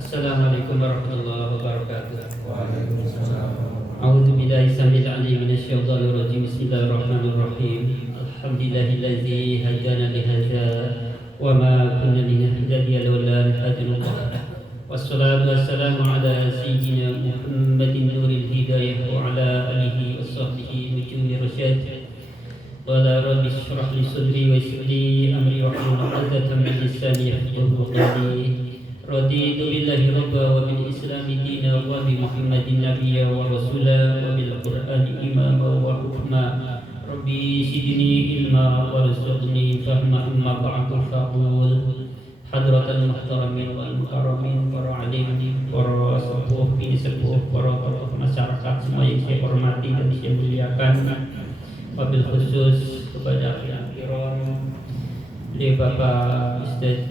Assalamualaikum warahmatullahi wabarakatuh. Waalaikumsalam. A'udzu billahi samil alim minasyaitonir rajim. Bismillahirrahmanirrahim. Alhamdulillahilladzi hadana li hadza wa ma kunna linahtadiya laula an hadana. Wassalatu wassalamu ala sayyidina Muhammadin nuril hidayah wa ala alihi washabbihi nujumir rasyad. Qala rabbi shrah li sadri wa yassir li amri wa hlul 'uqdatam min lisani yafqahu qawli. Raditu billahi rabba wa bil islami dina wa bi Muhammadin nabiyya wa rasula wa bil qur'ani imama wa hukma. Rabbi sidni ilma warzuqni fahma amma ba'du faqul. Hadratal muhtaramin wal mukarramin, para alim, para sepuh, bini sepuh, para tokoh masyarakat semua yang saya hormati dan saya muliakan. Wabil khusus kepada yang kiram oleh Bapak Ustaz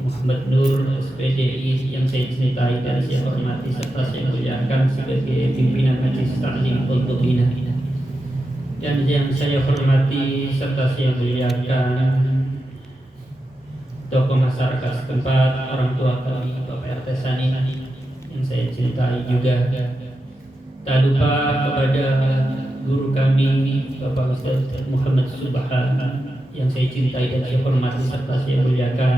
Muhammad Nur SPDI yang saya cintai dan saya hormati serta saya muliakan sebagai pimpinan Majelis Taklim Qultubina, dan yang saya hormati serta saya muliakan tokoh masyarakat setempat, orang tua kami Bapak RT Sani yang saya cintai juga. Tak lupa kepada guru kami Bapak Ustaz Muhammad Subhan yang saya cintai dan saya hormati serta saya muliakan.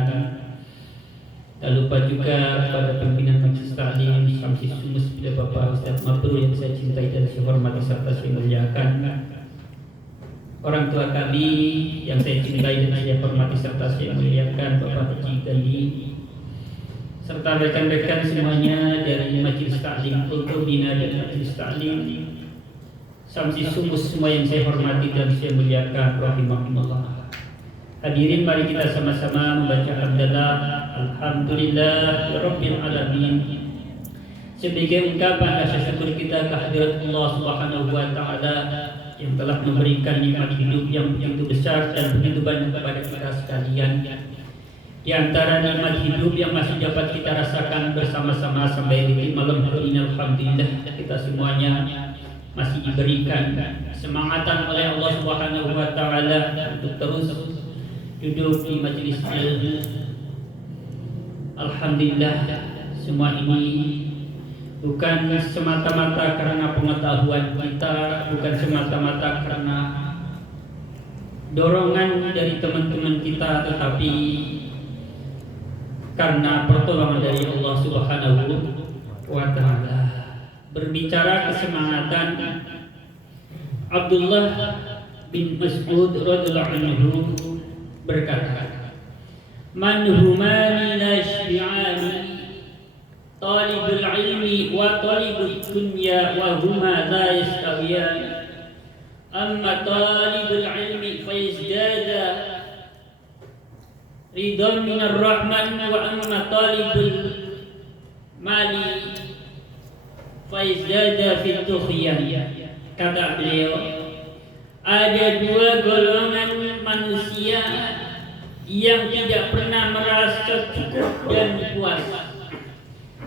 Tak lupa juga kepada pimpinan Majelis Taklim Samsi Sumus bila Bapak Ustaz Mabrur yang saya cintai dan saya hormati serta saya muliakan. Orang tua kami yang saya cintai dan saya hormati serta saya muliakan, Bapak Haji Gandhi, serta rekan-rekan semuanya dari Majelis Taklim Qultubina dan Majelis Taklim Samsi Sumus semua yang saya hormati dan saya muliakan rahimahumullah. Hadirin, mari kita sama-sama membaca hamdalah alhamdulillah rabbil alamin sebagai ungkapan rasa syukur kita kehadirat Allah Subhanahu wa taala yang telah memberikan nikmat hidup yang begitu besar dan begitu banyak kepada kita sekalian. Di antara nikmat hidup yang masih dapat kita rasakan bersama-sama sampai di malam hari ini, alhamdulillah kita semuanya masih diberikan semangatan oleh Allah Subhanahu wa taala untuk terus duduk di majelis ilmu. Alhamdulillah, semua ini bukan semata-mata karena pengetahuan kita, bukan semata-mata karena dorongan dari teman-teman kita, tetapi karena pertolongan dari Allah Subhanahu wa taala. Berbicara kesemangatan, Abdullah bin Mas'ud radhiyallahu anhu berkata, "Man humani la sybi'ani, talibul ilmi wa talibud dunya wa huma la yastawiyan. Amma talibul ilmi fa yazdada ridwan minar rahman wa amma talibul mali fa yazdada fit tughyan." Kata beliau, ada dua golongan manusia yang tidak pernah merasa cukup dan puas.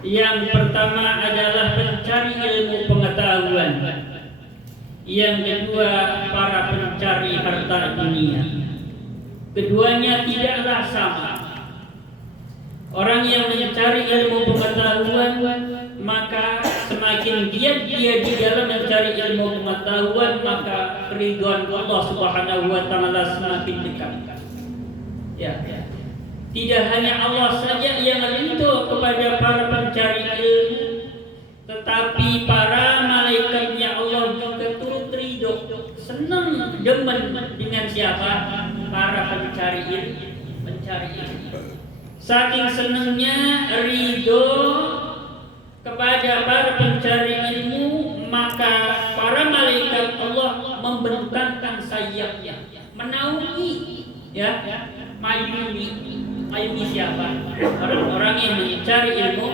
Yang pertama adalah pencari ilmu pengetahuan. Yang kedua, para pencari harta dunia. Keduanya tidaklah sama. Orang yang mencari ilmu pengetahuan, maka semakin giat dia di dalam mencari ilmu pengetahuan, maka keridhaan Allah Subhanahu wa taala semakin dekat. Ya. Tidak hanya Allah saja yang rindu kepada para pencari ilmu, tetapi para malaikatnya Allah juga turut ridho, senang, demen dengan siapa? Para pencari ilmu. Saking senangnya ridho kepada para pencari ilmu, maka para malaikat Allah membentangkan sayapnya, menaungi, mayungi siapa? Orang-orang yang mencari ilmu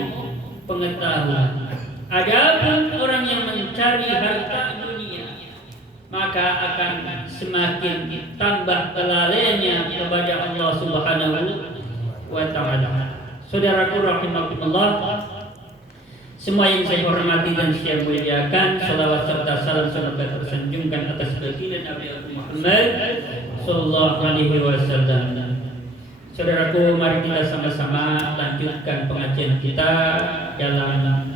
pengetahuan. Adapun orang yang mencari maka akan semakin tambah kelalaiannya kepada Allah Subhanahu wa taala. Saudaraku rahimakumullah, semua yang saya hormati dan saya muliakan, salawat serta salam semoga tersanjungkan atas baginda Nabi Muhammad sallallahu alaihi wasallam. Saudaraku, mari kita sama-sama lanjutkan pengajian kita dalam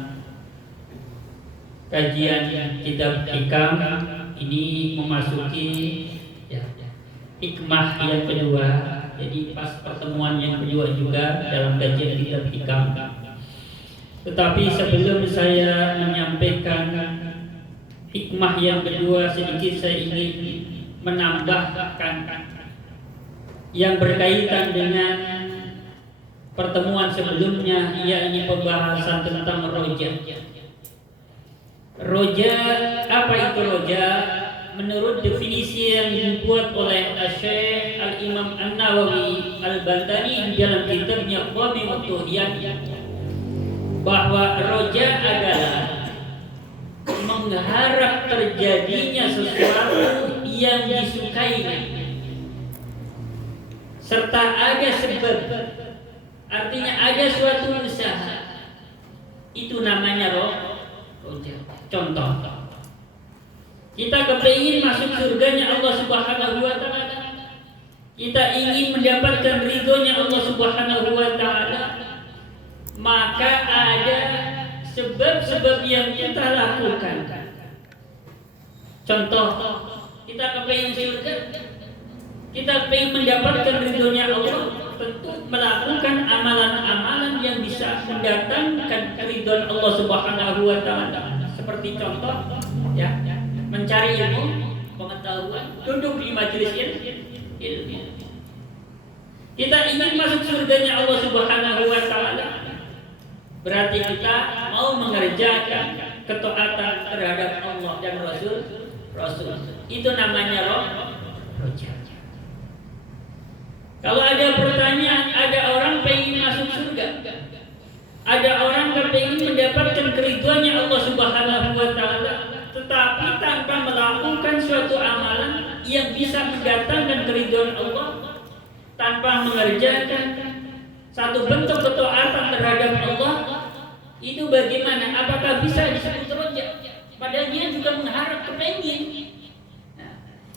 kajian kitab Hikam. Ini memasuki hikmah yang kedua. Jadi pas pertemuan yang kedua juga dalam kajian kitab Hikam. Tetapi sebelum saya menyampaikan hikmah yang kedua, sedikit saya ingin menambahkan yang berkaitan dengan pertemuan sebelumnya, yakni pembahasan tentang roja. Roja, apa itu roja? Menurut definisi yang dibuat oleh Syekh Al-Imam An-Nawawi Al-Bantani dalam kitabnya Qawmi Tuhyan, bahwa roja adalah mengharap terjadinya sesuatu yang disukai serta ada sebab, artinya ada suatu usaha, itu namanya roja. Contoh, kita kepingin masuk surganya Allah Subhanahu wa taala, kita ingin mendapatkan ridhonya Allah Subhanahu wa taala, maka ada sebab-sebab yang kita lakukan. Contoh, kita kepingin surga, kita ingin mendapatkan ridhonya Allah, tentu melakukan amalan-amalan yang bisa mendatangkan ridho Allah Subhanahu wa taala. Seperti contoh, mencari ilmu, pengetahuan, duduk di majelis ilmu. Kita ingin masuk surganya Allah Subhanahu wa taala, berarti kita mau mengerjakan ketaatan terhadap Allah dan Rasul. Itu namanya roja. Kalau ada pertanyaan, ada orang pengen masuk surga, ada orang pengen mendapatkan keridhoannya Allah Subhanahu wa taala, tetapi tanpa melakukan suatu amalan yang bisa mendatangkan keridhaan Allah, tanpa mengerjakan satu bentuk ketaatan terhadap Allah, itu bagaimana? Apakah bisa disebut roja? Padahal dia juga mengharap kepengen.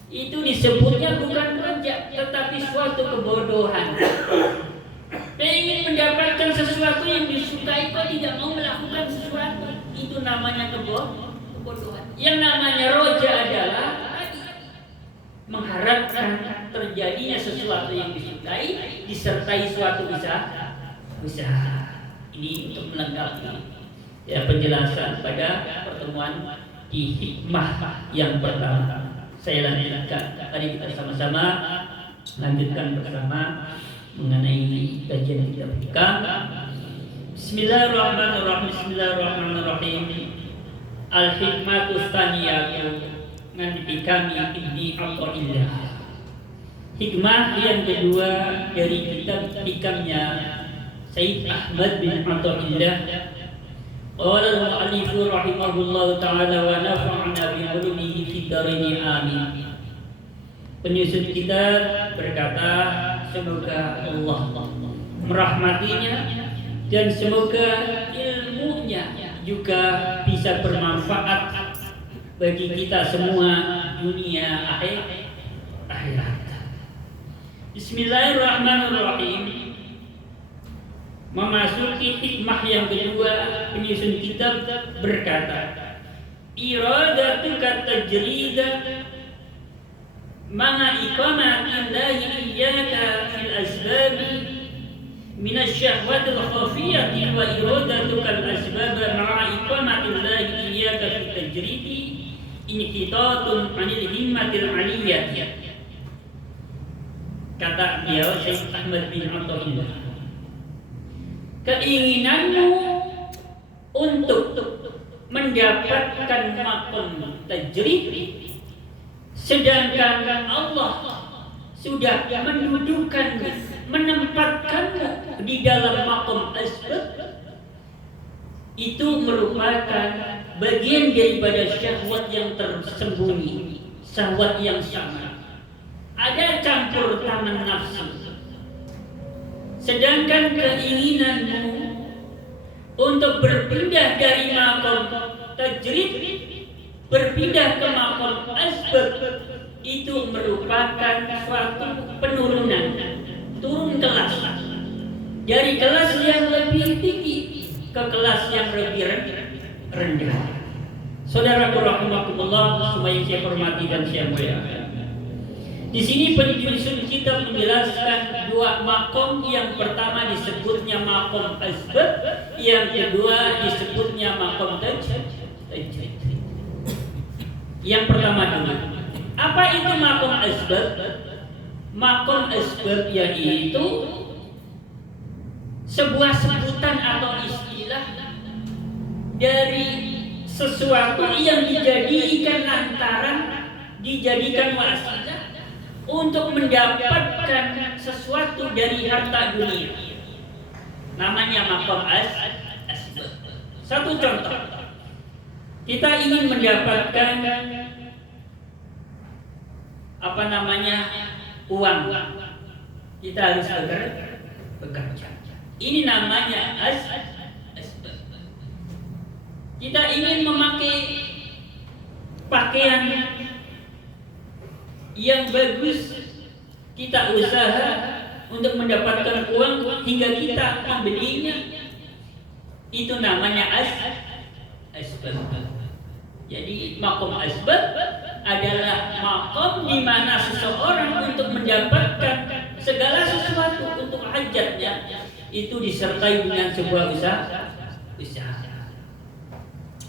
Itu disebutnya bukan roja, tetapi suatu kebodohan. Pengen mendapatkan sesuatu yang disukai, kok tidak mau melakukan sesuatu, itu namanya kebodohan. Yang namanya roja adalah mengharapkan terjadinya sesuatu yang disukai disertai suatu usaha. Ini untuk melengkapi penjelasan pada pertemuan di hikmah yang pertama. Saya lanjutkan. Tadi kita sama-sama lanjutkan bersama mengenai kajian kitab Hikam. Bismillahirrahmanirrahim. Al-hikmatu tsaniyatu min hikami Ibni Athaillah. Hikmah yang kedua dari kitab Hikamnya Sayyid Ahmad bin Athaillah. Qala al-mu'allif rahimahullahu ta'ala wa nafa'na bi 'ulumihi fid dharain amin. Penyusun kita berkata, semoga Allah merahmatinya dan semoga ilmunya juga bisa bermanfaat bagi kita semua dunia akhirat. Bismillahirrahmanirrahim. Memasuki hikmah yang kedua, penyusun kitab berkata, iradatuka tajrida ma'a iqamatillahi iyyaka fil asbabi min asy-syahwatil khafiyati wa iradatuka al-asbab ma'a iqamatillahi iyyaka fil tajridi inhitatun 'anil himmatil 'aliyyah. Kata beliau Syekh Ahmad bin Athaillah, keinginanmu untuk mendapatkan maqam tajrid, sedangkan Allah sudah mendudukanmu, menempatkanmu di dalam maqam asbab, itu merupakan bagian daripada syahwat yang tersembunyi, syahwat yang sama, ada campur tangan nafsu. Sedangkan keinginanmu untuk berpindah dari makom tajrid berpindah ke makom asbab, itu merupakan suatu penurunan, turun kelas dari kelas yang lebih tinggi ke kelas yang lebih rendah. Saudaraku rahimakumullah, supaya saya hormati dan saya muliakan. Di sini penyusun kitab menjelaskan dua makom. Yang pertama disebutnya makom asbab, yang kedua disebutnya makom tajrid. Yang pertama dulu, apa itu makom asbab? Makom asbab yaitu sebuah sebutan atau istilah dari sesuatu yang dijadikan wasilah untuk mendapatkan sesuatu dari harta dunia. Namanya makom asbab. Satu contoh, kita ingin mendapatkan uang, kita harus bekerja. Ini namanya asbab. Kita ingin memakai pakaian yang bagus, kita usaha untuk mendapatkan uang hingga kita membelinya. Itu namanya asbab. Jadi makom asbab adalah makom di mana seseorang untuk mendapatkan segala sesuatu untuk hajatnya itu disertai dengan sebuah usaha.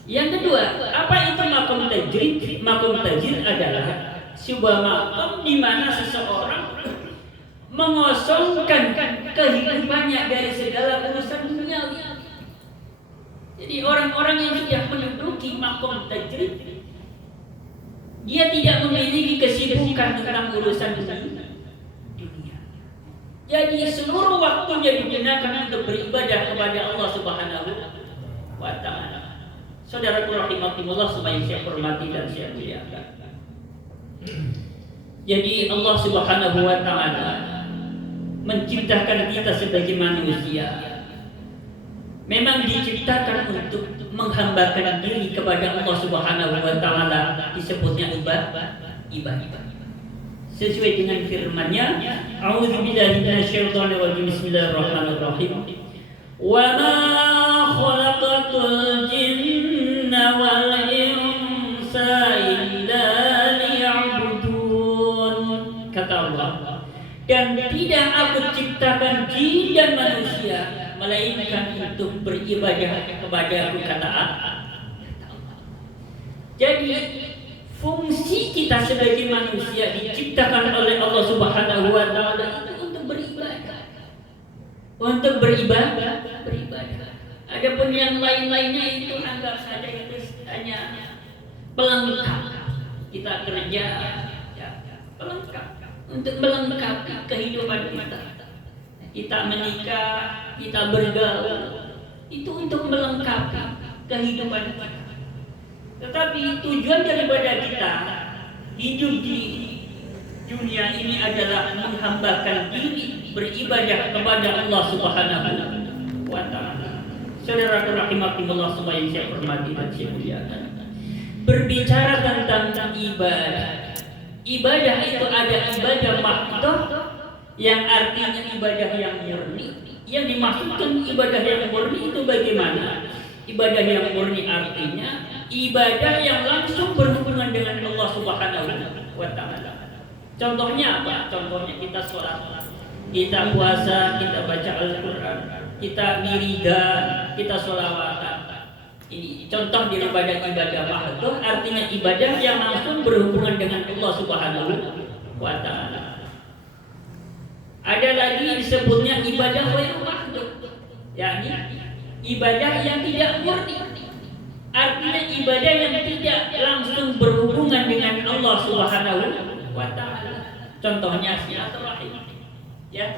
Yang kedua, apa itu makom tajrid? Makom tajrid adalah sebuah makom di mana seseorang mengosongkan kehidupannya dari segala urusan duniawi. Jadi orang-orang yang sudah menduduki makom tajrid, dia tidak memiliki kesibukan tentang urusan dunia. Jadi seluruh waktunya digunakan untuk beribadah kepada Allah Subhanahu wa Ta'ala. Saudaraku rahimakumullah, supaya saya hormati dan saya muliakan. Jadi Allah Subhanahu wa Ta'ala menciptakan kita sebagai manusia, memang diciptakan untuk menghambakan diri kepada Allah Subhanahu wa Ta'ala, disebutnya ibadah. Sesuai dengan firman-Nya, A'udzubillahi minasyaitonirrajim, bismillahirrahmanirrahim. Wa ma khalaqatul jinna wal insa illa liya'budun. Kata Allah, dan tidak aku ciptakan jin dan manusia melainkan untuk beribadah kepada-Ku, kata Allah. Jadi fungsi kita sebagai manusia diciptakan oleh Allah Subhanahu wa Ta'ala itu untuk beribadah. Untuk beribadah. Adapun yang lain-lainnya itu anggap saja itu hanya pelengkap. Kita kerja pelengkap untuk melengkapi kehidupan kita. Kita menikah, kita bergaul, itu untuk melengkapi kehidupan kita. Tetapi tujuan daripada kita hidup di dunia ini adalah menghambakan diri, beribadah kepada Allah Subhanahu wa Ta'ala. Saudaraku rahimakumullah, supaya saya hormati dan saya muliakan. Berbicara tentang ibadah. Ibadah itu ada ibadah mahdoh, yang artinya ibadah yang murni. Yang dimaksudkan ibadah yang murni itu bagaimana? Ibadah yang murni artinya ibadah yang langsung berhubungan dengan Allah Subhanahu wa Ta'ala. Contohnya apa? Contohnya kita sholat, kita puasa, kita baca Al-Quran, kita wiridan, kita sholawatan. Ini contoh daripada ibadah mahdoh, artinya ibadah yang langsung berhubungan dengan Allah Subhanahu wa Ta'ala. Ada lagi disebutnya ibadah ghairu mahdoh, yakni ibadah yang tidak murni. Artinya ibadah yang tidak langsung berhubungan dengan Allah Subhanahu wa Ta'ala. Contohnya silaturahim. Ya,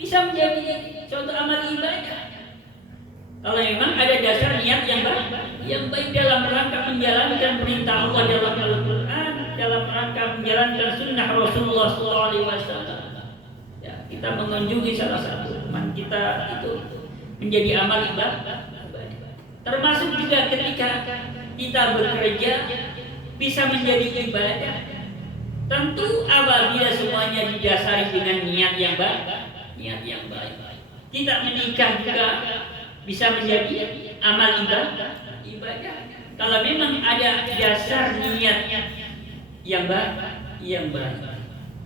bisa menjadi contoh amal ibadah. Kalau memang ada dasar niat yang baik dalam rangka menjalankan perintah Allah dalam Al-Quran, dalam rangka menjalankan sunnah Rasulullah SAW. Ya, kita mengunjungi salah satu teman kita itu menjadi amal ibadah. Termasuk juga ketika kita bekerja bisa menjadi ibadah. Tentu apabila semuanya didasari dengan niat yang baik. Kita menikah juga bisa menjadi amal ibadah. Kalau memang ada dasar niat yang baik.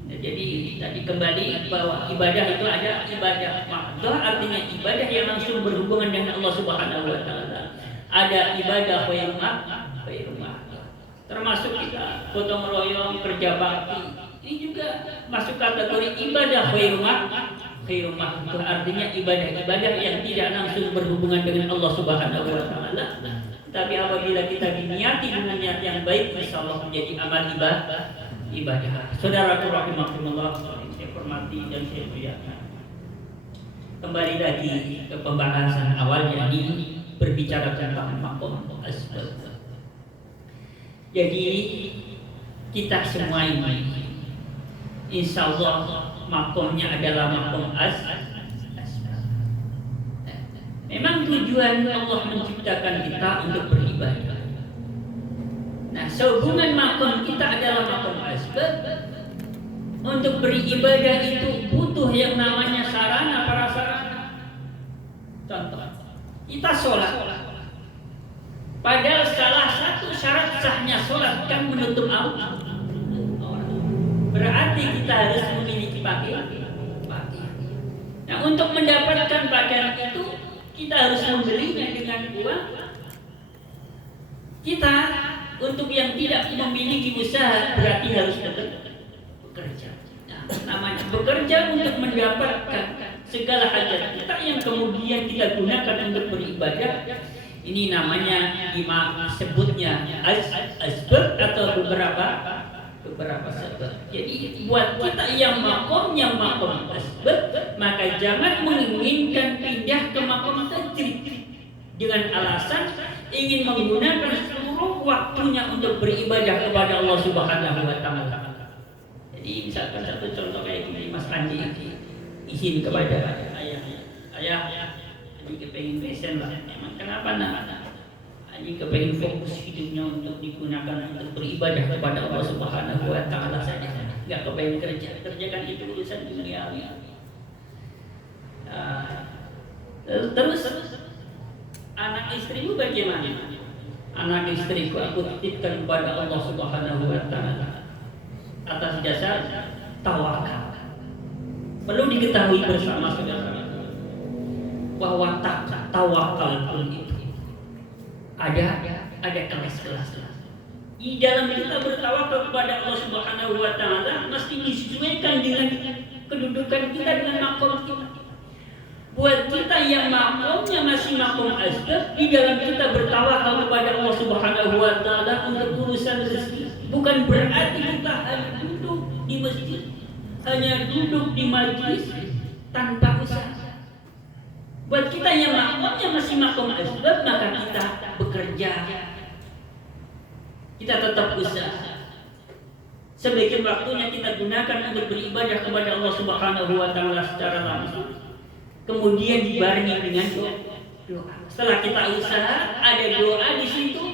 Nah, jadi tadi kembali bahwa ibadah itu ada ibadah mahdoh, artinya ibadah yang langsung berhubungan dengan Allah Subhanahu wa taala. Ada ibadah khairul mahdoh. Termasuk kita gotong royong, kerja bakti. Ini juga masuk kategori ibadah khairul mahdoh, artinya ibadah-ibadah yang tidak langsung berhubungan dengan Allah Subhanahu wa taala. Tapi apabila kita diniati dengan niat yang baik, insyaallah menjadi amal ibadah. Saudaraku rahimakumullah, saya hormati dan saya muliakan. Kembali lagi ke pembahasan awal, yakni berbicara tentang maqam asbab. Jadi kita semua ini insyaallah maqamnya adalah maqam asbab. Memang tujuan Allah menciptakan kita untuk beribadah. Nah, sehubungan maqam kita adalah maqam asbab. Untuk beribadah itu butuh yang namanya sarana prasarana. Contoh, kita sholat. Padahal salah satu syarat sahnya sholat kan menutup aurat. Berarti kita harus memiliki pakaian. Nah, untuk mendapatkan pakaian itu kita harus membelinya dengan uang. Kita untuk yang tidak memiliki usaha berarti harus bekerja. Nah, namanya bekerja untuk mendapatkan segala hajat kita yang kemudian kita gunakan untuk beribadah. Ini namanya sebutnya asbab atau beberapa sebab. Jadi buat kita yang maqam asbab, maka jangan menginginkan pindah ke maqam tajrid dengan alasan ingin menggunakan seluruh waktunya untuk beribadah kepada Allah Subhanahu wa taala. Jadi misalkan satu contoh kayak gini, Mas Andi izin kepada ayah Andi kepengen pesen lah. Emang kenapa Andi kepengen fokus hidupnya untuk digunakan untuk beribadah kepada Allah Subhanahu wa taala saja. Enggak kepengen kerjakan itu urusan duniawi. Terus anak istrimu bagaimana? Anak istriku aku titipkan kepada Allah Subhanahu wa taala atas dasar tawakal. Perlu diketahui bersama saudara bahwa tawakal pun itu ada kelas-kelas. Di dalam kita bertawakal kepada Allah Subhanahu wa taala mesti disesuaikan dengan kedudukan kita dengan maqam kita. Buat kita yang maqamnya masih maqam asbab, di dalam kita bertawakal kepada Allah Subhanahu wa taala untuk urusan rezeki, bukan berarti kita hanya duduk di masjid, hanya duduk di majlis tanpa usaha. Buat kita yang maqamnya masih maqam asbab, maka kita bekerja, kita tetap usaha. Sebagian waktunya kita gunakan untuk beribadah kepada Allah Subhanahu wa taala secara langsung. Kemudian dibarengi dengan doa. Setelah kita usaha, ada doa di situ.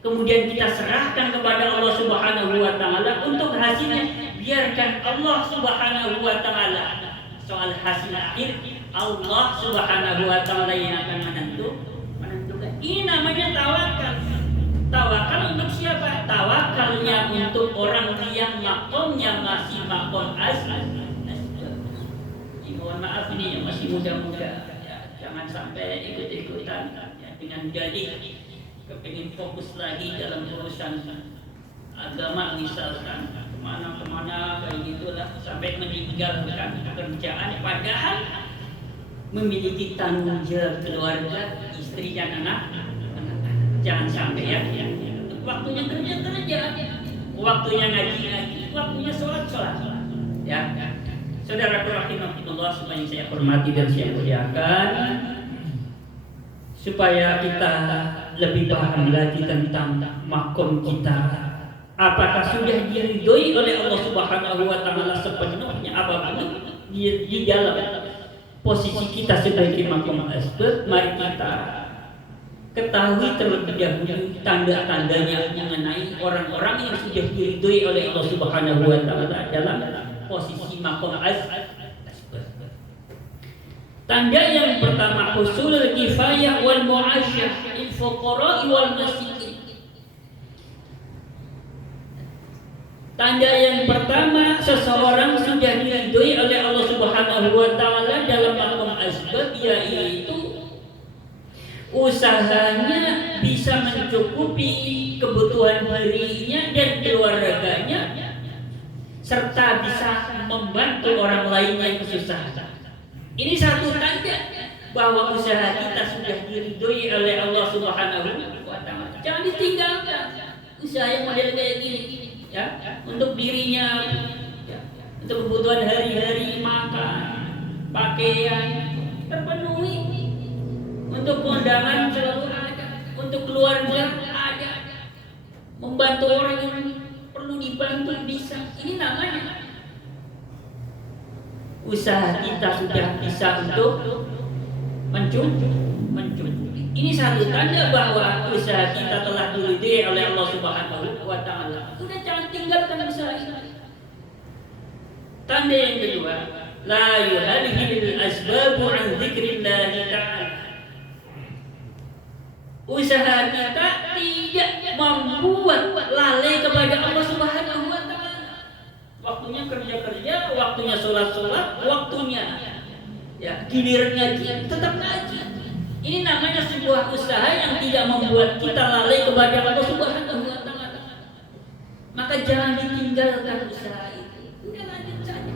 Kemudian kita serahkan kepada Allah Subhanahu wa taala untuk hasilnya. Biarkan Allah Subhanahu wa taala, soal hasil akhir Allah Subhanahu wa taala yang akan menentukan. Ini namanya tawakal. Tawakal untuk siapa? Tawakalnya untuk orang yang maqamnya masih maqam asbab. Mohon maaf ini yang masih muda-muda, ya, jangan sampai ikut-ikutan ya, dengan dalih kepingin fokus lagi dalam urusan agama, misalkan kemana-kemana kayak gitulah, sampai meninggalkan pekerjaan padahal memiliki tanggung jawab keluarga, istri dan anak. Jangan sampai ya. Waktunya kerja, waktunya ngaji, waktunya sholat. Ya. Saudaraku rahimahullah, semuanya saya hormati dan saya muliakan, supaya kita lebih paham lagi tentang makom kita Apakah sudah diridhoi oleh Allah Subhanahu wa taala sepenuhnya apapun di dalam posisi kita sebagai makom asbab? Mari kita ketahui terlebih dahulu tanda-tandanya mengenai orang-orang yang sudah diridhoi oleh Allah Subhanahu wa taala dalam posisi makom asbab. Tanda yang pertama, husulul kifayah wal mu'asyah lil fuqara wal masakin. Tanda yang pertama, seseorang sudah diridhoi oleh Allah Subhanahu wa taala dalam makom asbab, yaitu usahanya bisa mencukupi kebutuhan dirinya dan keluarganya, serta bisa membantu orang lain yang kesusahan. Ini satu tanda bahwa usaha kita sudah diridhoi oleh Allah Subhanahu wa taala. Jangan ditinggalkan usaha yang model kayak gini, ya, untuk dirinya, ya, untuk kebutuhan hari-hari, makan, pakaian terpenuhi, untuk kondangan selalu ada, untuk keluarga ada, membantu orang yang perlu dibantu bisa. Ini namanya usaha kita sudah bisa untuk mencukupi. Ini satu tanda bahwa usaha kita telah diridhoi oleh Allah Subhanahu wa taala. Sudah, jangan tinggalkan usaha ini. Tanda yang kedua, la yuhalhil asbabu an dzikrillah ta'ala. Usaha kita tidak membuat lalai kepada Allah Subhanahu wa taala. Waktunya kerja-kerja, waktunya sholat-sholat, waktunya ya giliran ngaji, tetap ngaji. Ini namanya sebuah usaha yang tidak membuat kita lalai kepada Allah Subhanahu wa taala. Maka jangan ditinggalkan usaha itu. Udah lanjut saja.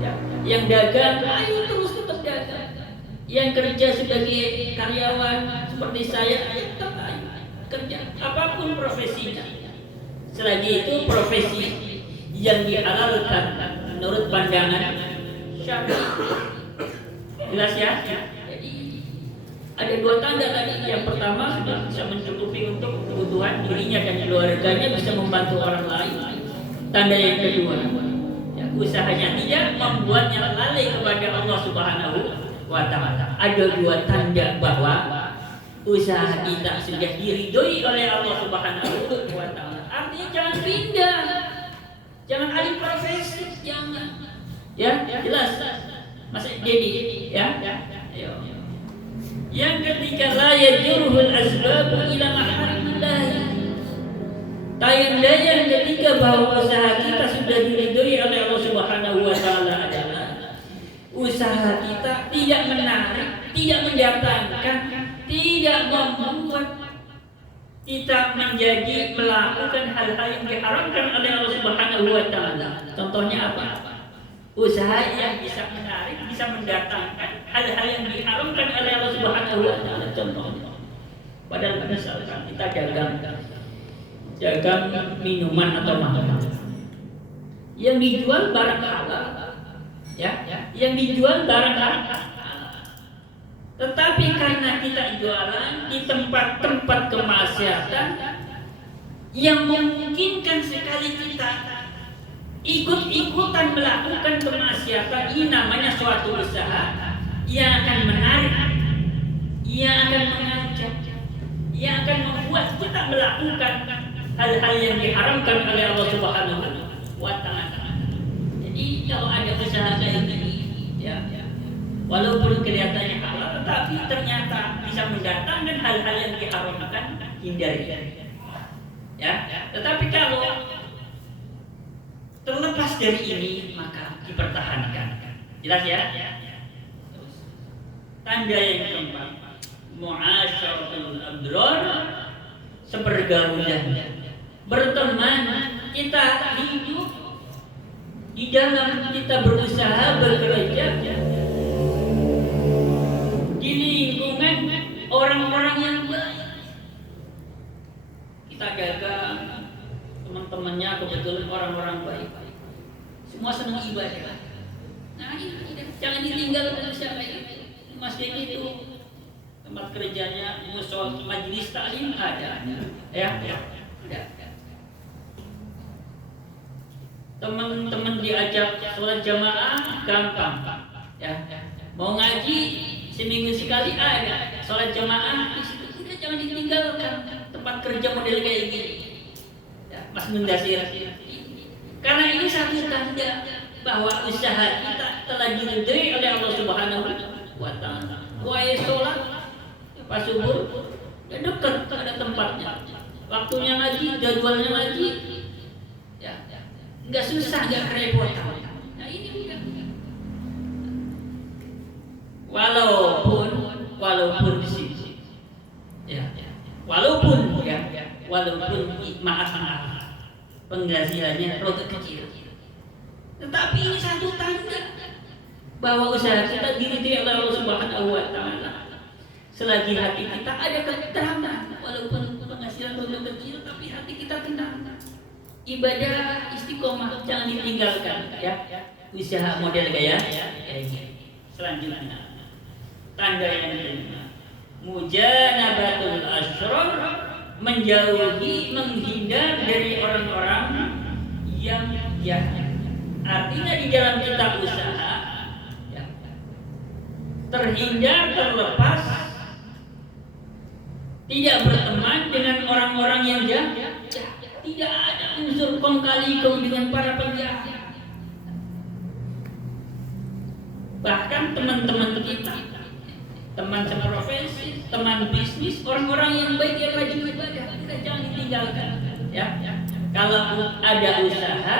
Ya, yang dagang, ayo terus tetap dagang. Yang kerja sebagai karyawan seperti saya, ayo tetap ayo kerja apapun profesinya. Selagi itu profesi yang dihalalkan menurut pandangan syariat. Jelas ya? Jadi ada dua tanda tadi. Yang pertama, sudah bisa mencukupi untuk kebutuhan dirinya dan keluarganya, bisa membantu orang lain. Tanda yang kedua, ya, usahanya tidak membuatnya lalai kepada Allah Subhanahu wa taala. Ada dua tanda bahwa usaha kita sudah diridhoi oleh Allah Subhanahu wa taala. Artinya jangan pindah. Jangan alih profesi, jangan. Ya, jelas. Mas Dedi, ya. Ayo. Yang ketiga, la yajruhul asbabu ila maharimillah. Tanda yang ketiga bahwa usaha kita sudah diridhoi oleh Allah Subhanahu wa taala adalah usaha kita tidak menarik, tidak mendatangkan, tidak membuat kita menjadi melakukan hal-hal yang diharamkan oleh Allah Subhanahu wa taala. Contohnya apa? Usaha yang bisa menarik, bisa mendatangkan hal-hal yang diharamkan oleh Allah Subhanahu wa taala. Contohnya, padahal misalkan kita dagang minuman atau makanan yang dijual barang halal, ya, yang dijual barang halal. Tetapi karena kita jualan di tempat-tempat kemaksiatan yang memungkinkan sekali kita ikut-ikutan melakukan kemaksiatan, ini namanya suatu usaha yang akan menarik, yang akan mengajak, yang akan membuat kita melakukan hal-hal yang diharamkan oleh Allah Subhanahu wa taala. Jadi kalau ada usaha kayak gini, ya, walaupun kelihatannya halal, tetapi ternyata bisa mendatangkan hal-hal yang diharamkan, hindari. Ya, tetapi kalau terlepas dari ini, maka dipertahankan. Jelas ya? Terus, tanda yang keempat, mu'asyaratul abrar, sepergaulan, berteman. Kita hidup di dalam, kita berusaha bekerja di lingkungan orang-orang yang baik. Kita dagang, teman-temannya kebetulan orang-orang baik, semua senang ibadah. Nah, ini jangan ditinggalkan siapa ini. Masjid itu tempat kerjanya, musola, majelis taklim ada, ya, ada. teman-teman diajak sholat jamaah gampang, ya. Mau ngaji seminggu sekali ada sholat jamaah, kita jangan ditinggalkan. Tempat kerja model kayak gini, ya, Mas Mundasir. Karena ini satu tanda bahwa usaha kita telah diridhoi oleh Allah Subhanahu wa Ta'ala. Wahai sholat pas subuh, ya dekat ada tempatnya. Waktunya ngaji, jadwalnya ngaji, ya, nggak susah, nggak kerepotan. Nah ini udah. Walaupun di sini, ya, walaupun maaf penghasilannya rada kecil, tetapi ini satu tanda bahwa usaha kita diridhoi oleh Allah Subhanahu wa Ta'ala. Selagi hati kita ada ketentraman, walaupun penghasilan rada kecil, tapi hati kita tenang. Ibadah istiqomah jangan ditinggalkan, ya. Usaha model kayak ini. Selanjutnya, tanda yang kelima, mujanabatul asyrar, menjauhi, menghindar dari orang-orang yang jahat. Artinya di dalam kita usaha, ya, terhindar, terlepas, tidak berteman dengan orang-orang yang jahat. Tidak ada unsur kong kali kong dengan para penjahat. Bahkan teman-teman kita, teman seprofesi, teman bisnis, orang-orang yang baik yang rajin ibadah, kita jangan ditinggalkan, ya. Kalau ada usaha,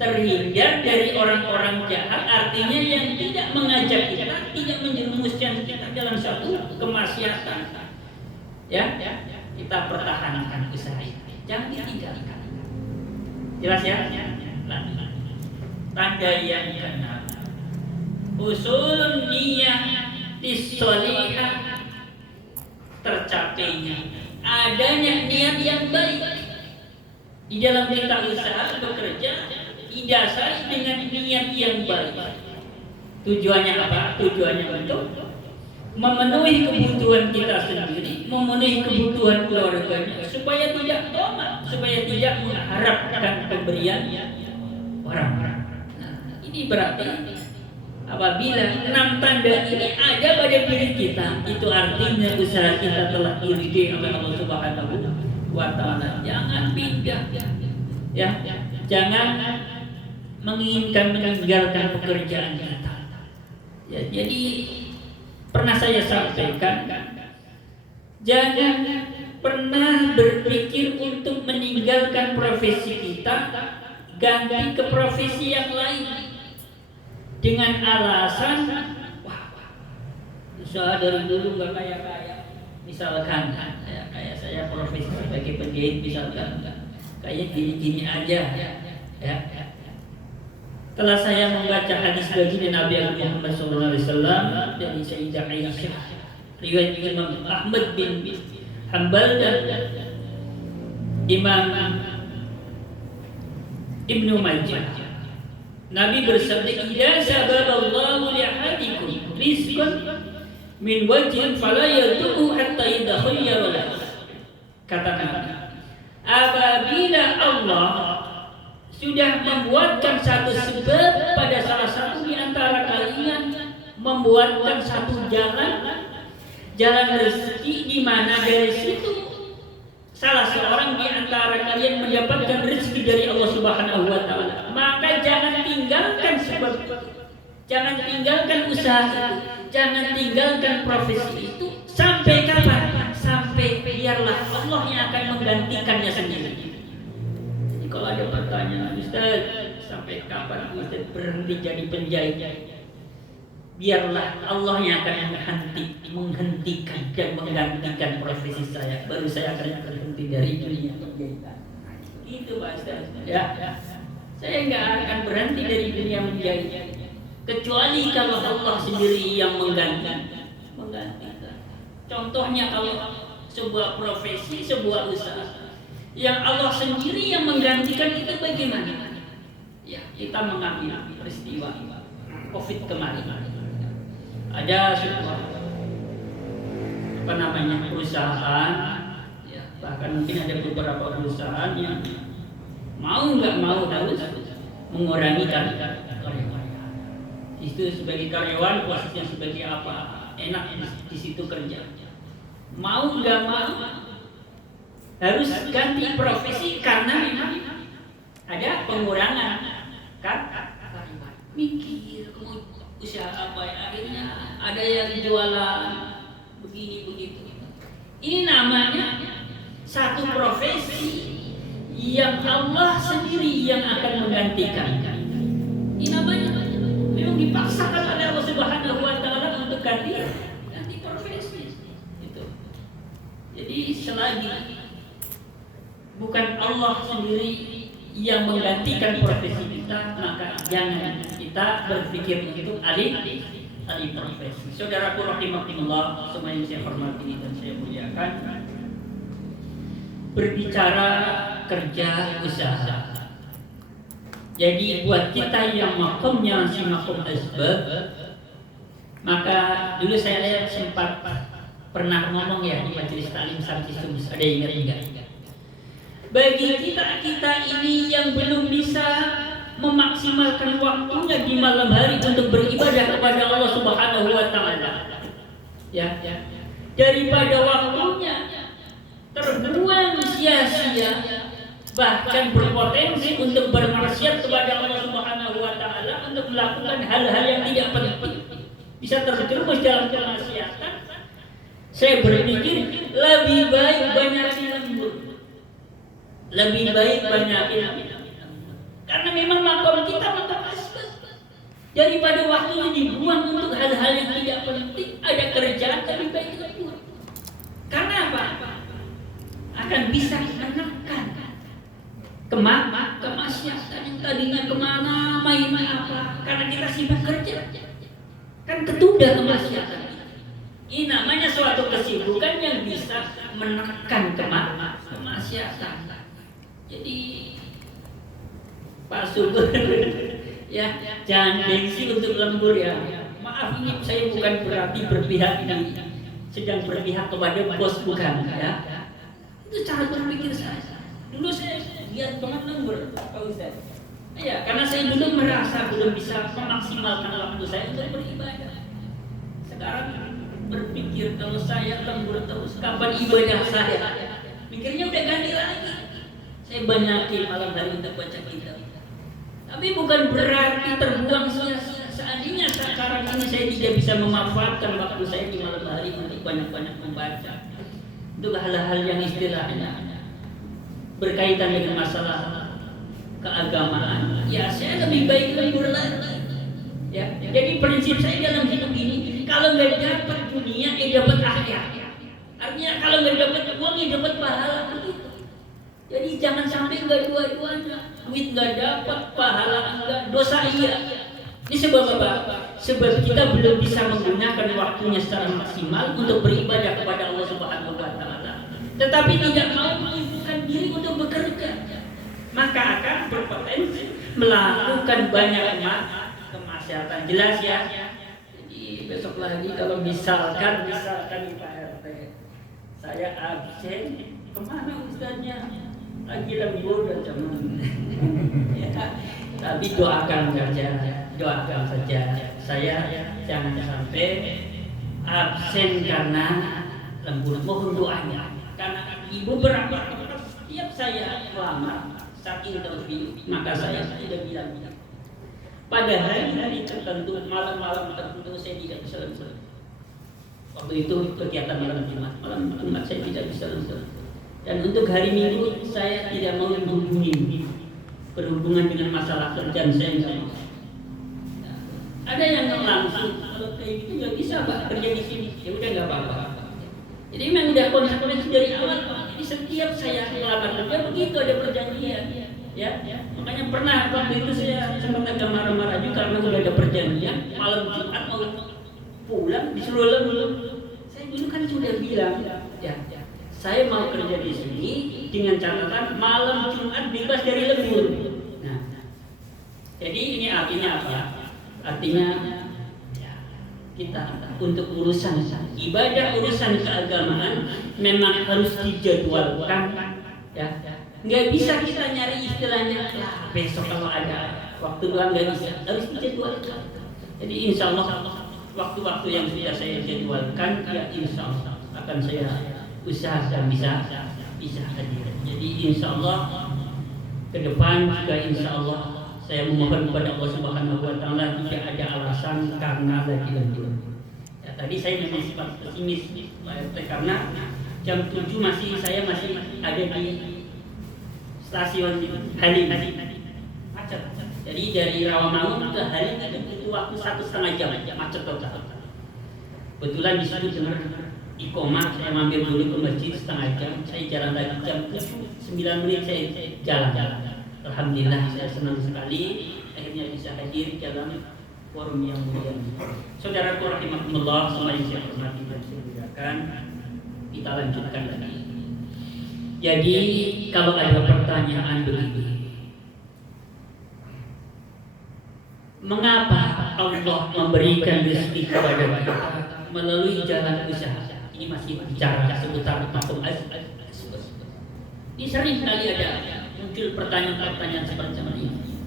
terhindar dari orang-orang jahat, artinya yang tidak mengajak kita, tidak menjerumuskan kita dalam satu kemaksiatan, ya. Kita pertahankan usaha ini, jangan ditinggalkan. Jelas ya? Tanda yang keenam, usul niyah tisolihah, tercapainya adanya niat yang baik di dalam kita usaha bekerja, didasari dengan niat yang baik. Tujuannya apa? Tujuannya untuk memenuhi kebutuhan kita sendiri, memenuhi kebutuhan keluarganya, supaya tidak tamak, supaya tidak mengharapkan pemberian orang-orang. Nah, ini berarti apabila 6 tanda ini ada pada diri kita, itu artinya usaha kita telah diridhoi oleh Allah Subhanahu wa Ta'ala. Jangan pindah, ya, jangan menginginkan meninggalkan pekerjaan kita. Ya, jadi pernah saya sampaikan, jangan pernah berpikir untuk meninggalkan profesi kita, ganti ke profesi yang lain dengan alasan, wah, usaha dari dulu nggak kaya-kaya. Misalkan kayak saya profesi sebagai penjahit, misalkan kayak gini-gini aja, ya. Setelah saya membaca hadis baginda Nabi Muhammad SAW dari Sayyidah Aisyah, riwayat Imam Ahmad bin Hanbal dan Imam Ibnu Majah, Nabi bersabda, "Idza sababallahu li ahadikum rizqan min wajhin fala yad'u hatta yadkhula lahu." Kata Nabi, apabila Allah sudah membuatkan satu sebab pada salah satu di antara kalian, membuatkan satu jalan rezeki, di mana dari situ salah seorang di antara kalian mendapatkan rezeki dari Allah Subhanahu wa Ta'ala, maka jangan tinggalkan sebab itu, jangan tinggalkan usaha itu, jangan tinggalkan profesi itu. Sampai kapan? Sampai biarlah Allah yang akan menggantikannya sendiri. Jadi kalau ada pertanyaan, Ustaz, sampai kapan Ustaz berhenti jadi penjahit? Biarlah Allah yang akan menghentikan dan menggantikan profesi saya, baru saya akan berhenti dari dunia penjahitan. Itu Pak Ustaz, ya. Saya nggak akan berhenti dari dunia menjahit, kecuali kalau Allah sendiri yang menggantikan. Contohnya kalau sebuah profesi, sebuah usaha yang Allah sendiri yang menggantikan, itu bagaimana? Ya, kita mengambil peristiwa COVID kemarin. Ada sebuah perusahaan, ya, bahkan mungkin ada beberapa perusahaan yang Mau nggak mau harus mengurangi karyawan. Itu sebagai karyawan posisinya sebagai apa? Enak di situ kerja. Mau nggak mau harus ganti profesi karena memang ada pengurangan kan? Mikir mau usaha apa ya? Akhirnya ada yang jualan begini begitu. Ini namanya satu profesi yang Allah sendiri yang akan menggantikan. Ini namanya memang dipaksakan oleh Allah Subhanahu wa taala untuk ganti profesi. Itu. Jadi selagi bukan Allah sendiri yang menggantikan profesi kita, maka jangan kita berpikir untuk alih profesi. Saudaraku rahimakumullah, semua yang saya hormati dan saya muliakan, berbicara kerja usaha. Jadi buat kita yang makomnya si makom asbab, maka dulu saya sempat pernah ngomong ya di majelis taklim Sarki Sumus, ada yang ingat enggak? Bagi kita ini yang belum bisa memaksimalkan waktunya di malam hari untuk beribadah kepada Allah Subhanahu wa taala. Ya, daripada waktunya terbuang sia-sia, bahkan berpotensi untuk bermaksiat kepada Allah Subhanahu wa taala, untuk melakukan hal-hal yang tidak penting, bisa terjerumus dalam kemaksiatan. Saya berpikir lebih baik banyakin lembur. Lebih baik banyakin. Karena memang makom kita makom asbab. Daripada waktunya dibuang untuk hal-hal yang tidak penting, ada kerjaan lebih baik lembur. Karena apa? Akan bisa menekan kemaksiatan yang tadinya kemana main apa, karena kita sibuk kerja kan ketunda kemaksiatan. Ini namanya suatu kesibukan yang bisa menekan kemaksiatan. Jadi Pak Subur ya jangan gengsi untuk lembur ya. Maaf, ini saya bukan berarti berpihak ini sedang berpihak kepada bos, bukan ya. Itu cara berpikir saya. Dulu saya giat banget lembur, Pak Ustaz. Ya, karena saya dulu merasa belum bisa memaksimalkan waktu saya untuk beribadah. Sekarang berpikir kalau saya lembur terus, kapan ibadah saya? Mikirnya udah ganti lagi. Saya banyakin malam hari untuk baca kitab. Tapi bukan berarti terbuang sia-sia. Seandainya sekarang ini saya tidak bisa memanfaatkan waktu saya di malam hari untuk banyak-banyak membaca. Untuk hal-hal yang istilahnya berkaitan dengan masalah keagamaan, ya saya lebih baik lembur lagi. Ya, jadi prinsip saya dalam hidup ini, kalau nggak dapat dunia, dapat akhirat. Artinya kalau nggak dapat uang, dapat pahala begitu. Jadi jangan sampai nggak dua-duanya, duit nggak dapat, pahala enggak, dosa iya. Ini sebab apa? Sebab kita belum bisa menggunakan waktunya secara maksimal untuk beribadah kepada Allah Subhanahu wa taala. Tetapi tidak mau menyibukkan diri untuk bekerja, maka akan berpotensi melakukan banyak kemaksiatan. Jelas ya. Jadi besok lagi kalau misalkan Pak RT, saya absen, kemana ustaznya? Lagi lembur dan cuman. Ya, tapi doakan saja. Saya jangan sampai absen karena lembur. Mohon doanya. Karena ibu berapa setiap saya lama saat interview, maka saya sudah bilang pada hari-hari tertentu, malam-malam tertentu saya tidak bisa lembur. Waktu itu kegiatan malam Jumat saya tidak bisa lembur. Dan untuk hari Minggu saya tidak mau menghubungi berhubungan dengan masalah kerjaan saya. Ada yang langsung kalau kayak gitu nggak bisa Pak kerja di sini, ya udah nggak apa-apa. Jadi memang udah konsekuensi dari awal Pak. Jadi setiap saya melamar kerja begitu ada perjanjian, ya. Makanya pernah waktu itu saya sempat agak marah-marah juga karena udah ada perjanjian malam Jumat mau pulang disuruh lembur. Saya dulu kan sudah bilang, ya. Saya mau kerja di sini dengan catatan malam Jumat bebas dari lembur. Nah, jadi ini artinya apa? Artinya ya, kita untuk urusan ibadah, urusan keagamaan memang harus dijadwalkan, ya, Nggak bisa kita nyari istilahnya lah besok kalau ada waktu luang, nggak bisa, harus dijadwalkan. Jadi insya Allah waktu-waktu yang sudah saya jadwalkan ya insya Allah akan saya usahakan bisa hadir. Jadi insya Allah ke depan juga insya Allah saya memohon kepada Allah Subhanahu Wa Taala jika ada alasan karena lagi lembur. Ya, tadi saya memang sempat pesimis karena jam 7 saya masih ada di stasiun Halim macet. Jadi dari Rawamangun ke Halim itu waktu 1,5 jam macet total. Kebetulan di situ dengar iqomah, saya mampir dulu ke masjid setengah jam, saya jalan lagi jam 9 menit saya jalan. Alhamdulillah saya senang sekali akhirnya bisa hadir dalam forum yang mulia. Saudaraku rahimakumullah, semua yang saya hormati dan saya muliakan, kita lanjutkan lagi. Jadi kalau ada pertanyaan begini, mengapa Allah memberikan rezeki kepada kita melalui jalan usaha? Ini masih bicara seputar makom asbab. Ini sering kali ada muncul pertanyaan-pertanyaan seperti ini.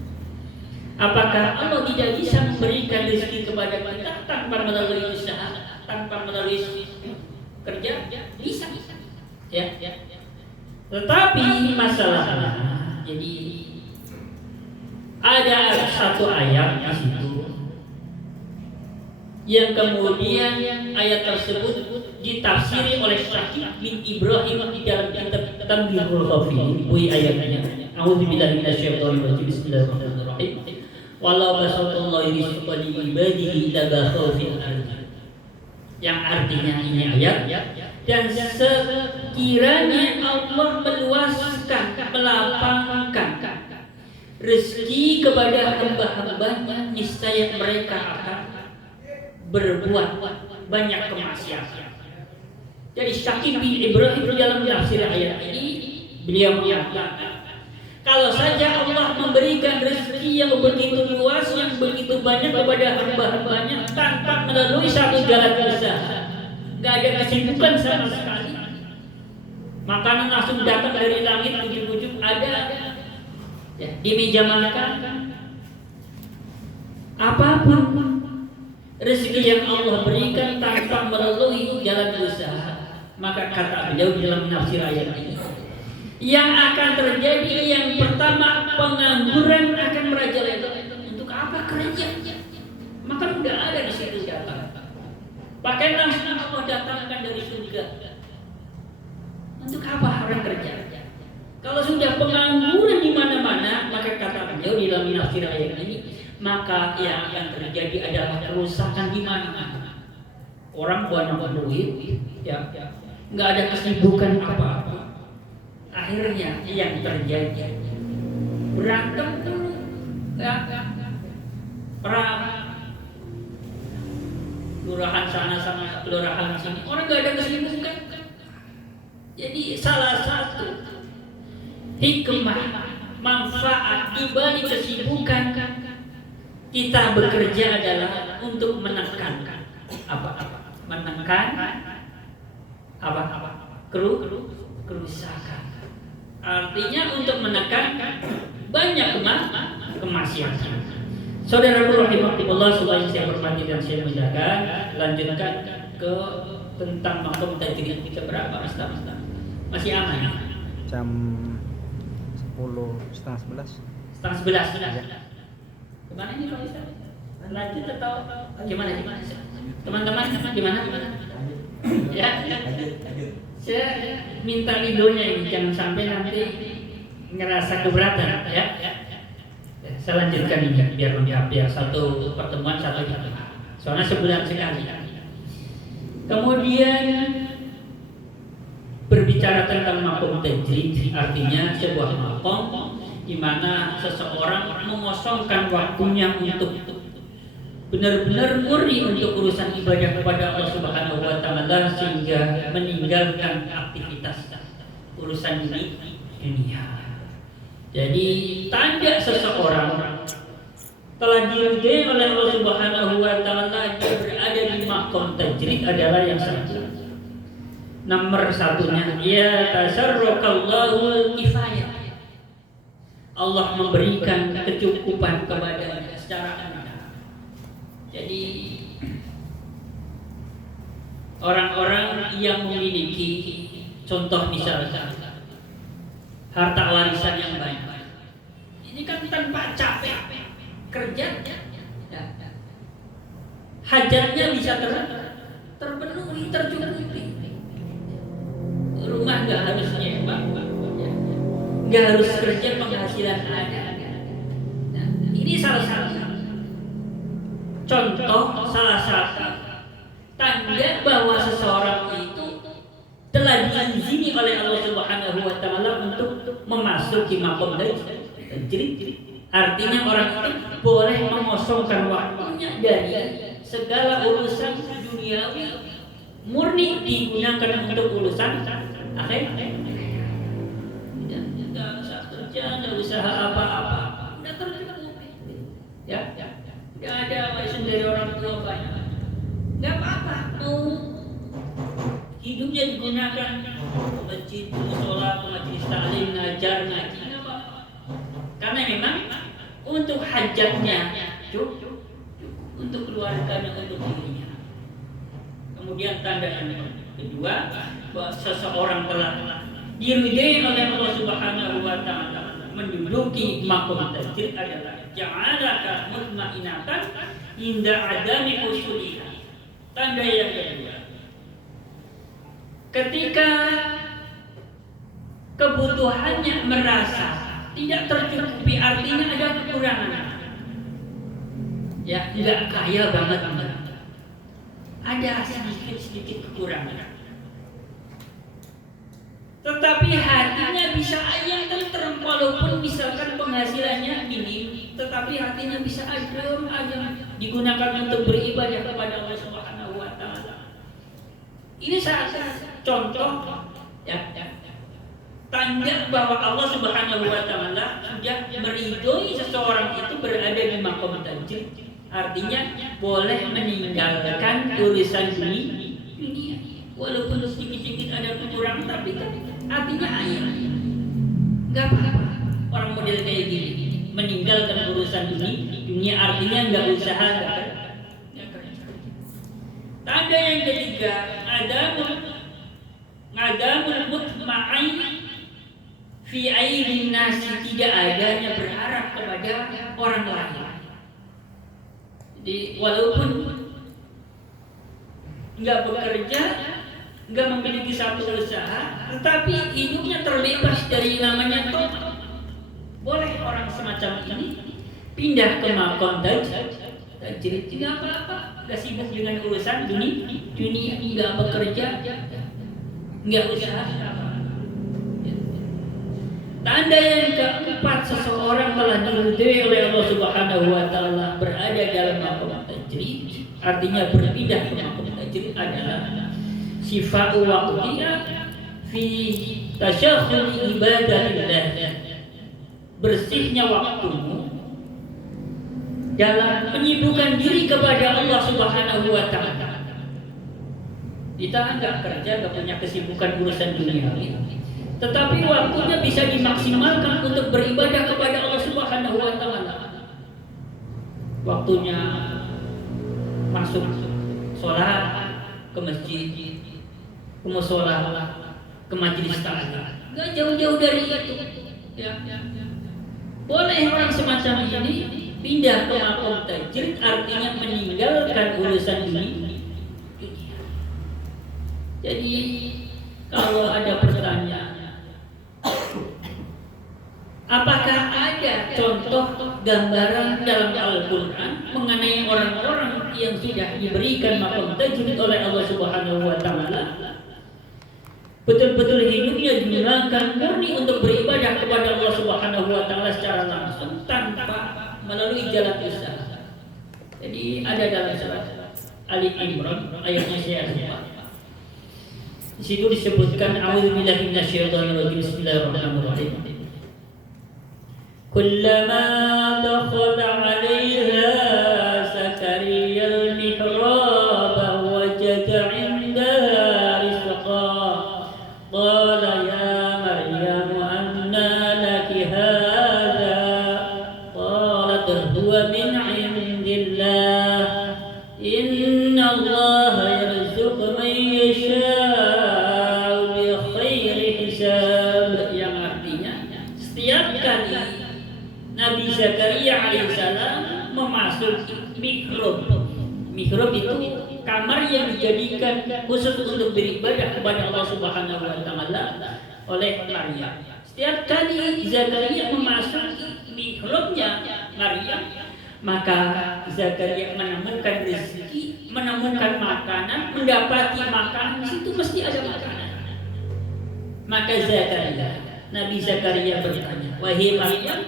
Apakah Allah tidak bisa memberikan rezeki kepada kita tanpa melalui usaha, tanpa melalui kerja? Bisa. Ya. Tetapi masalahnya, jadi ada satu ayat di situ yang kemudian ayat tersebut ditafsiri oleh Syekh bin Ibrahim di dalam kitab Tanbihul Ghafilin. Bui ayatnya. A'udzubillahi minasyaitonir rajim. Bismillahirrahmanirrahim. Walau basatallahu rizqa li ibadihi labaghaw fil ardi. Yang artinya ini ayat, dan sekiranya Allah meluaskan, melapangkan rezeki kepada hamba-hambanya, niscaya mereka akan berbuat banyak kemaksiatan. Jadi Syekh bin Ibrahim dalam tafsir ayat ini beliau mengatakan, kalau saja Allah memberikan rezeki yang begitu luas, yang begitu banyak kepada hamba-hambanya tanpa melalui satu jalan usaha, nggak ada kesibukan sama sekali, makanan langsung datang dari langit, ujung-ujung ada ya, di meja makan, apapun rezeki yang Allah berikan tanpa melalui jalan usaha, maka kata beliau dalam tafsir ayat ini, yang akan terjadi yang pertama, pengangguran akan merajalela. Untuk apa kerja? Maka udah ada di situ datang. Pakai langsung Allah datangkan dari surga. Untuk apa orang kerja? Kalau sudah pengangguran di mana-mana, maka kata beliau di dalam tafsir ayat ini, maka yang akan terjadi adalah kerusakan di mana-mana. Orang banyak duit, ya, nggak ada kesibukan apa-apa. Akhirnya yang terjadi berantem dulu, ya, perang, kelurahan sana sama kelurahan sini, orang gak ada kesibukan. Jadi salah satu hikmah, manfaat dibalik kesibukan kita bekerja adalah untuk menekan kerusakan. Artinya untuk menekan banyak kemaksiatan. Saudara-saudara rahimahullah, supaya saya hormati dan saya muliakan, lanjutkan ke tentang makom tajrid. Kita berapa Ustaz? Masih aman ya? Jam 10, setengah 11. Setengah 11. Gimana ini Pak Ustaz? Lanjut atau gimana? Teman-teman gimana? Ya. Saya minta ridhonya ini, jangan sampai nanti ngerasa keberatan ya. Saya lanjutkan ini biar lengkap, biar satu pertemuan satu jam. Soalnya sebulan sekali. Kemudian berbicara tentang makom tajrid, artinya sebuah makom di mana seseorang mengosongkan waktunya untuk benar-benar murni untuk urusan ibadah kepada Allah Subhanahu wa Ta'ala, sehingga meninggalkan aktivitas urusan dunia. Jadi tanda seseorang telah diridhai oleh Allah Subhanahu wa Ta'ala, dia berada di makom tajrid adalah yang satu. Nomor satunya, ya tasarrakallahu kifayah. Allah memberikan kecukupan kepadanya secara anugerah. Jadi orang-orang yang memiliki contoh misalnya harta warisan yang banyak, ini kan tanpa capek kerja, hajatnya bisa terpenuhi, tercukupi. Rumah nggak harus nyewa, nggak harus kerja, penghasilan ada. Nah, ini salah satu contoh, salah satu tanda bahwa seseorang itu telah diizini oleh Allah Subhanahu wa taala untuk memasuki maqam tajrid. Artinya orang itu boleh mengosongkan waktunya dari segala urusan duniawi, murni digunakan untuk urusan akhir. Tidak usah kerja, tidak usaha apa-apa, udah tercukupi. Ya, tidak ada warisan dari orang tua banyak. Nggak apa-apa, mau hidupnya digunakan ke masjid, ke sholat, ke majelis taklim, ngajar, ngaji, nggak apa-apa. Karena memang untuk hajatnya cukup, untuk keluarganya, untuk dirinya. Kemudian tanda yang kedua, bahwa seseorang telah diridai oleh Allah Subhanahu wa taala menduduki maqam tajrid adalah ja'alaka mutmainatan inda adami usuliha. Tanda yang kedua, ketika kebutuhannya merasa tidak tercukupi, artinya ada kekurangan. Ya, tidak kaya banget, ada sedikit kekurangan. Tetapi hatinya bisa ayam tentrem, walaupun misalkan penghasilannya minim, tetapi hatinya bisa adem, digunakan untuk beribadah kepada Allah Subhanahu wa taala. Ini salah satu contoh ya, tanda bahwa Allah Subhanahu wa taala sudah meridhoi seseorang itu berada di maqam tajrid. Artinya boleh meninggalkan urusan dunia, walaupun sedikit-sedikit ada kekurangan, tapi artinya ayah nggak apa-apa. Orang model kayak gini meninggalkan urusan dunia, artinya nggak usaha, nggak kerja. Tanda yang ketiga, adamul mutma'in fi aidin nasi, tidak adanya berharap kepada orang lain. Jadi walaupun nggak bekerja, nggak memiliki satu usaha, tetapi hidupnya terbebas dari namanya tomat. Boleh orang semacam ini pindah ke maqam tajrid, tidak apa-apa, nggak sibuk dengan urusan dunia, nggak bekerja, nggak usaha. Tanda yang keempat, seseorang telah diridhoi oleh Allah Subhanahu wa taala berada dalam maqam tajrid, artinya berpindah ke maqam tajrid adalah sifatu waqtiha fi tasyakhul ibadatillah, bersihnya waktumu dalam menyibukkan diri kepada Allah Subhanahu wa taala. Kita enggak kerja, enggak punya kesibukan urusan duniawi, tetapi waktunya bisa dimaksimalkan untuk beribadah kepada Allah Subhanahu wa taala. Waktunya masuk sholat ke masjid, ke mushola, ke majelis taklim, enggak jauh-jauh dari itu. Ya. Boleh orang semacam ini pindah ke maqam tajrid, artinya meninggalkan urusan dunia. Jadi kalau ada pertanyaan, apakah ada contoh gambaran dalam Al-Quran mengenai orang-orang yang sudah diberikan maqam tajrid oleh Allah Subhanahu wa taala, betul-betul hidupnya digunakan murni untuk beribadah kepada Allah Subhanahu wa taala secara langsung tanpa melalui jalan usaha? Jadi ada dalam surat Ali Imran ayatnya saya lupa. Di situ disebutkan a'udzubillahi minasyaitonir rajim, bismillahirrahmanirrahim. Kullama dakhala 'alaiha Zakaria al-mihrab wajada 'indaha rizqan qala ya Maryam anna laki hadha yang artinya setiap kali Nabi Zakaria alaihissalam memasuki mihrab. Mihrab itu kamar yang dijadikan khusus untuk beribadah kepada Allah Subhanahu wa taala oleh Maryam. Setiap kali Zakaria memasuki mihrabnya Maryam, maka Zakaria menemukan rezeki, menemukan makanan, mendapati makanan, di situ mesti ada makanan. Maka Nabi Zakaria bertanya, "Wahai Maryam,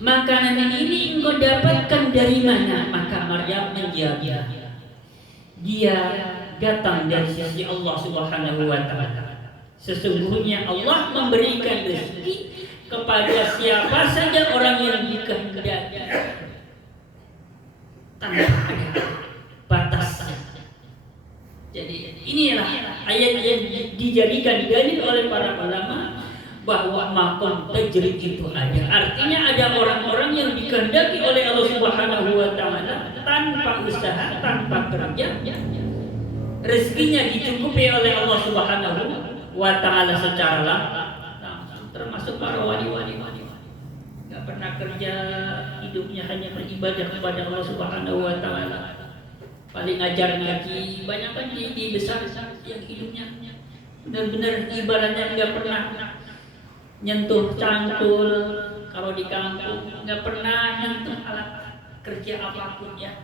makanan ini engkau dapatkan dari mana?" Maka Maryam menjawab, "Dia datang dari sisi Allah Subhanahu wa taala. Sesungguhnya Allah memberikan rezeki kepada siapa saja orang yang dikehendaki tanpa ada batasnya." Jadi inilah ayat yang dijadikan dalil oleh para ulama bahwa makom tajrid itu ada. Artinya ada orang-orang yang dikehendaki oleh Allah Subhanahu wa taala tanpa usaha, tanpa kerja, rezekinya dicukupi oleh Allah Subhanahu wa taala secara langsung, termasuk para wali-wali. Enggak pernah kerja, hidupnya hanya beribadah kepada Allah Subhanahu wa taala. Paling ngajar ngaji, banyak kan di besar yang hidupnya benar-benar ibaratnya enggak pernah nyentuh cangkul. Kalau di kampung nggak pernah nyentuh alat kerja apapun ya,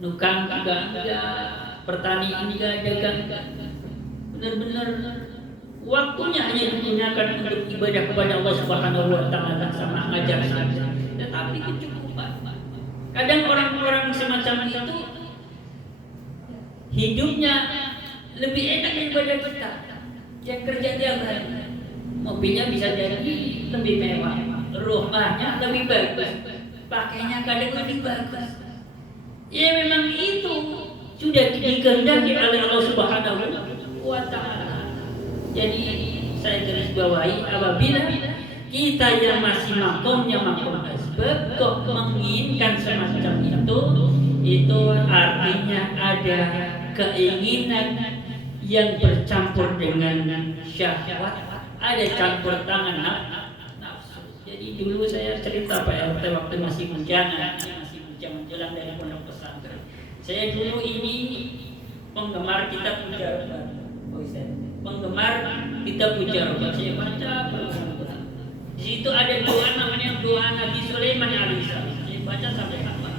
nukang juga enggak, bertani enggak, dagang enggak. Benar-benar waktunya hanya digunakan untuk ibadah kepada Allah Subhanahu wa taala sama ngajar saja. Tetapi kecukupan. Kadang orang-orang semacam itu hidupnya lebih enak daripada kita yang kerja tiap hari. Mobilnya bisa jadi lebih mewah, rumahnya lebih bagus, pakainya kadang lebih bagus. Ya memang itu sudah dikehendaki oleh Allah Subhanahu wa taala. Jadi saya garis bawahi, apabila kita yang masih makomnya makom asbab kok menginginkan semacam itu artinya ada keinginan yang bercampur dengan syahwat, ada campur tangan nafsu. Jadi dulu saya cerita Pak RT waktu masih bujangan menjelang dari pondok pesantren. Saya dulu ini penggemar kitab Mujarab. Penggemar kitab Mujarab. Saya baca berulang-ulang. Di situ ada doa namanya doa Nabi Sulaiman alaihissalam. Saya baca sampai hafal.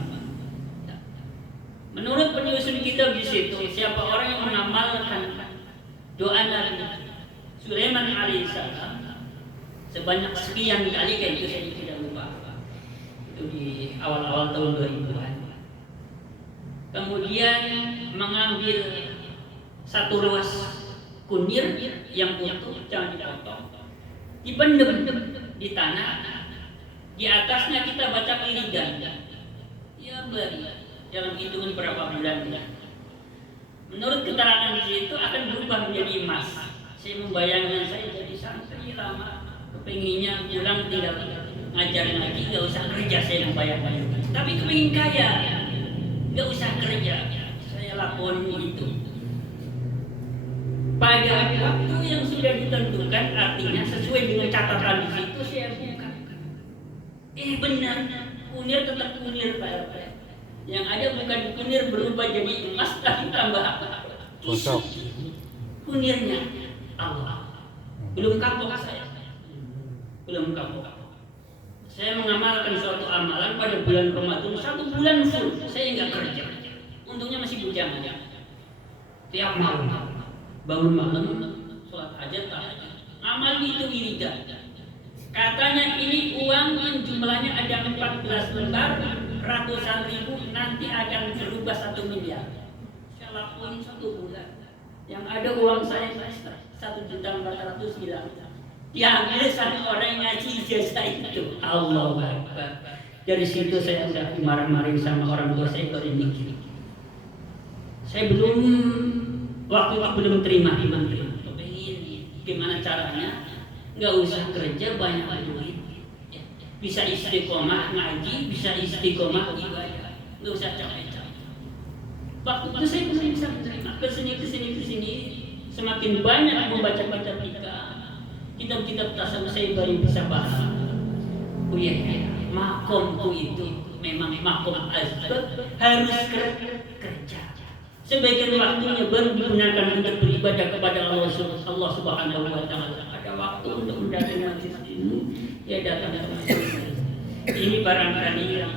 Menurut penyusun kitab di situ, siapa orang yang mengamalkan doa Nabi Sulaiman alaihissalam sebanyak sekian kali, kayak itu saya tidak lupa, itu di awal-awal tahun 2000-an. Kemudian mengambil satu ruas kunir yang utuh, jangan dipotong, dipendem di tanah, di atasnya kita baca wiridan. Ya beri dalam hitungan berapa bulan ya. Menurut keterangan di situ akan berubah menjadi emas. Saya membayangkan saya jadi santri lama, kepinginnya pulang tinggal ngajar ngaji, nggak usah kerja. Saya membayangkan, tapi kepingin kaya, nggak usah kerja. Saya lakukan itu. Pada waktu yang sudah ditentukan, artinya sesuai dengan catatan di situ, saya buka. Benar, kunir tetap kunir Pak RT. Yang ada bukan kunir berubah jadi emas, tapi tambah apa? Kosong. Kunirnya Allah. Belum kapok saya. Belum kapok. Saya mengamalkan suatu amalan pada bulan Ramadan 1 bulan full. Saya nggak kerja. Untungnya masih bujangan. Tiap malam bangun malam, sholat hajat, tahajud. Amal itu wiridan. Katanya ini uang yang jumlahnya ada 14 lembar, ratusan ribu, nanti akan berubah 1 miliar. Saya lakuin 1 bulan. Yang ada uang saya 1.400.000 hilang. Diambil sama orang ngaji ijazah itu. Allahu Akbar. Dari situ saya sudah marah-marahin sama orang tua saya kalau mikir. Saya waktu itu belum terima iman. Pengen gimana caranya? Nggak usah kerja, banyak duit. Bisa istiqomah ngaji, bisa istiqomah ibadah. Nggak usah capek-capek. Waktu itu saya belum bisa menerima. Kesini, semakin banyak membaca kitab, kitab-kitab tasawuf saya baru bisa paham. Oh iya, makomku itu memang makom asbab harus kerja. Sebagian waktunya baru digunakan untuk beribadah kepada Allah Subhanahu wa taala. Ada waktu untuk mendatangi majlis ini, ya datang ke masjid. Ini barangkali yang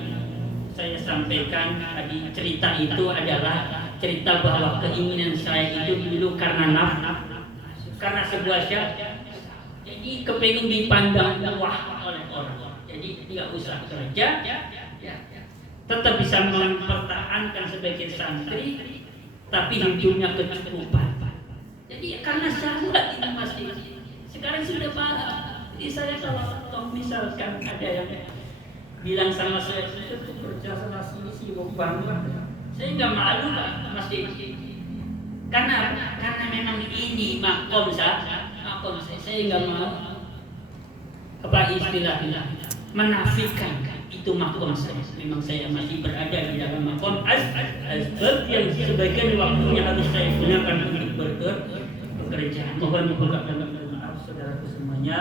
saya sampaikan tadi. Cerita itu adalah cerita bahwa keinginan saya itu dulu karena karena sebuah syahwat. Jadi kepengen dipandang wah oleh orang. Jadi tidak usah kerja, ya, tetap bisa mempertahankan sebagai santri, tapi hidupnya kecukupan. Jadi karena syahwat itu pasti. Sekarang sudah paham. Jadi saya kalau misalkan ada yang bilang sama saya itu kerja sama sibuk banget, saya nggak malu Pak, pasti. Karena memang ini makom saya nggak mau apa istilahnya menafikan itu makom saya. Memang saya masih berada di dalam makom asbab yang sebagian waktunya harus saya gunakan untuk bekerja. Mohon maaf saudaraku semuanya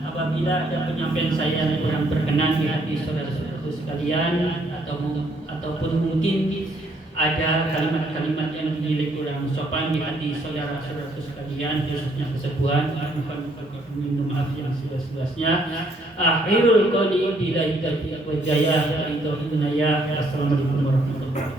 apabila ada penyampaian saya yang kurang berkenan di hati saudara-saudaraku sekalian, ataupun mungkin ada kalimat-kalimat yang dinilai kurang sopan di hati saudara-saudaraku sekalian, khususnya kesepuhan, mohon minta maaf yang seluas-luasnya. Akhirul qouli billahi taufiq wa hidayah. Assalamualaikum warahmatullahi wabarakatuh.